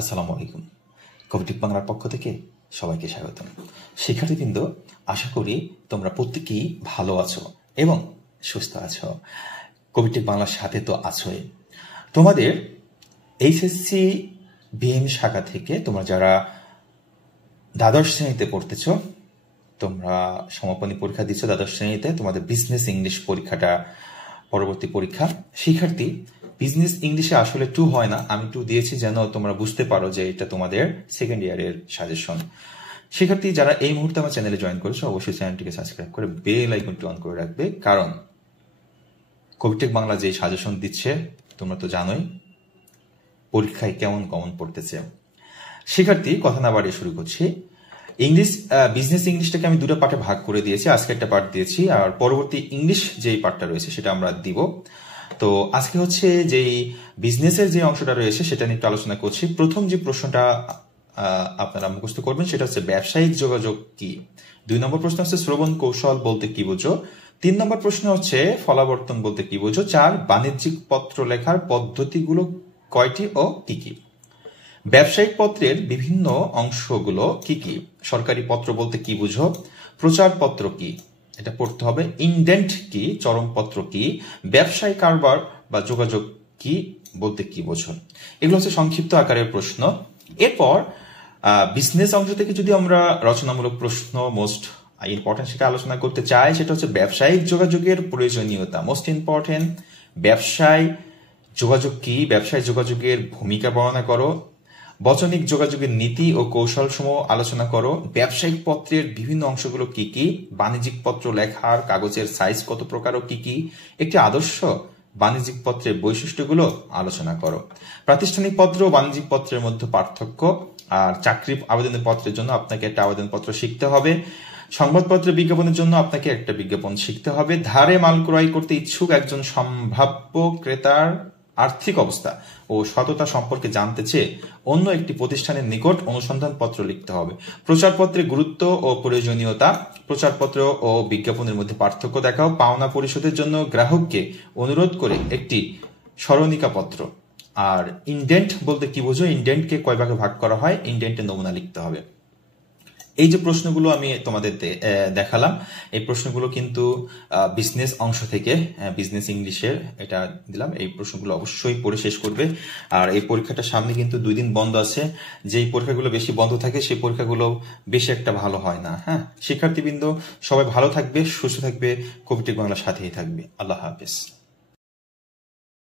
আসসালামু আলাইকুম। কবিটিক বাংলার পক্ষ থেকে সবাইকে স্বাগতম। শিক্ষার্থীবৃন্দ, আশা করি তোমরা প্রত্যেকেই ভালো আছো এবং সুস্থ আছো। কবিটিক বাংলার সাথে তো আছোই। তোমাদের এইচএসসি বিএম শাখা থেকে তোমরা যারা দ্বাদশ শ্রেণীতে পড়তেছ, তোমরা সমাপনী পরীক্ষা দিচ্ছ দ্বাদশ শ্রেণীতে, তোমাদের বিজনেস ইংলিশ পরীক্ষাটা পরবর্তী পরীক্ষা। শিক্ষার্থী, বিজনেস ইংলিশে আসলে 2 হয় না, আমি 2 দিয়েছি যেন তোমরা বুঝতে পারো যে এটা তোমাদের সেকেন্ড ইয়ারের সাজেশন। শিক্ষার্থী যারা এই মুহূর্তে আমার চ্যানেলে জয়েন করেছো, অবশ্যই চ্যানেলটিকে সাবস্ক্রাইব করে বেল আইকনটি অন করে রাখবে, কারণ কবিটেক বাংলা যে সাজেশন দিচ্ছে তোমরা তো জানোই পরীক্ষায় কেমন কমন পড়তেছে। শিক্ষার্থী, কথা না বাড়িয়ে শুরু করছি। বিজনেস ইংলিশটাকে আমি 2টা পার্টে ভাগ করে দিয়েছি। আজকে একটা পার্ট দিয়েছি, আর পরবর্তী ইংলিশ যেই পার্টটা রয়েছে সেটা আমরা দিব। তো আজকে হচ্ছে যেই বিজনেসের যে অংশটা রয়েছে সেটা নিয়ে একটু আলোচনা করছি। প্রথম যে প্রশ্নটা আপনারা মুখস্থ করবেন সেটা হচ্ছে ব্যবসায়িক যোগাযোগ কি। 2 নম্বর প্রশ্ন হচ্ছে শ্রবণ কৌশল বলতে কি বোঝো। 3 নম্বর প্রশ্ন হচ্ছে ফলাবর্তন বলতে কি বোঝো। 4 বাণিজ্যিক পত্র লেখার পদ্ধতিগুলো কয়টি ও কি কি। ব্যবসায়িক পত্রের বিভিন্ন অংশগুলো কি কি। সরকারি পত্র বলতে কি বুঝো। প্রচার পত্র কি, এটা পড়তে হবে। ইনডেন্ট কি, চরমপত্র কি। ব্যবসায় কারবার বা যোগাযোগ কি বলতে কি বোঝো। এগুলো হচ্ছে সংক্ষিপ্ত আকারের প্রশ্ন। এরপর বিজনেস অংশ থেকে যদি আমরা রচনামূলক প্রশ্ন মোস্ট ইম্পর্টেন্ট সেটা আলোচনা করতে চাই, সেটা হচ্ছে ব্যবসায়িক যোগাযোগের প্রয়োজনীয়তা। মোস্ট ইম্পর্টেন্ট, ব্যবসায় যোগাযোগ কি, ব্যবসায় যোগাযোগের ভূমিকা বর্ণনা করো। বচনিক যোগাযোগের নীতি ও কৌশল সমূহ আলোচনা করো। ব্যবসায়িক পত্রের বিভিন্ন অংশগুলো কি কি। বাণিজ্যিক পত্র লেখার কাগজের সাইজ কত প্রকার ও কি কি। একটি আদর্শ বাণিজ্যিক পত্রের বৈশিষ্ট্যগুলো আলোচনা করো। প্রাতিষ্ঠানিক পত্র ও বাণিজ্যিক পত্রের মধ্যে পার্থক্য। আর চাকরি আবেদনের পত্রের জন্য আপনাকে একটা আবেদনপত্র শিখতে হবে। সংবাদপত্রের বিজ্ঞাপনের জন্য আপনাকে একটা বিজ্ঞাপন শিখতে হবে। ধারে মাল ক্রয় করতে ইচ্ছুক একজন সম্ভাব্য ক্রেতার আর্থিক অবস্থা ও সততা সম্পর্কে জানতে চেয়ে অন্য একটি প্রতিষ্ঠানের নিকট অনুসন্ধানপত্র লিখতে হবে। প্রচারপত্রের গুরুত্ব ও প্রয়োজনীয়তা। প্রচারপত্র ও বিজ্ঞাপনের মধ্যে পার্থক্য দেখাও। পাওনা পরিশোধের জন্য গ্রাহককে অনুরোধ করে একটি স্মরণিকা পত্র। আর ইনডেন্ট বলতে কি বোঝো। ইনডেন্টকে কয় ভাগে ভাগ করা হয়, ইনডেন্টের নমুনা লিখতে হবে। এই যে প্রশ্নগুলো আমি তোমাদের দেখালাম, এই প্রশ্নগুলো কিন্তু বিজনেস অংশ থেকে, বিজনেস ইংলিশের এটা দিলাম। এই প্রশ্নগুলো অবশ্যই পড়ে শেষ করবে। আর এই পরীক্ষাটা সামনে কিন্তু 2 দিন বন্ধ আছে। যেই পরীক্ষাগুলো বেশি বন্ধ থাকে সেই পরীক্ষাগুলো বেশি একটা ভালো হয় না। হ্যাঁ শিক্ষার্থীবৃন্দ, সবাই ভালো থাকবে, সুস্থ থাকবে, কবিটেক বাংলার সাথেই থাকবে। আল্লাহ হাফেজ।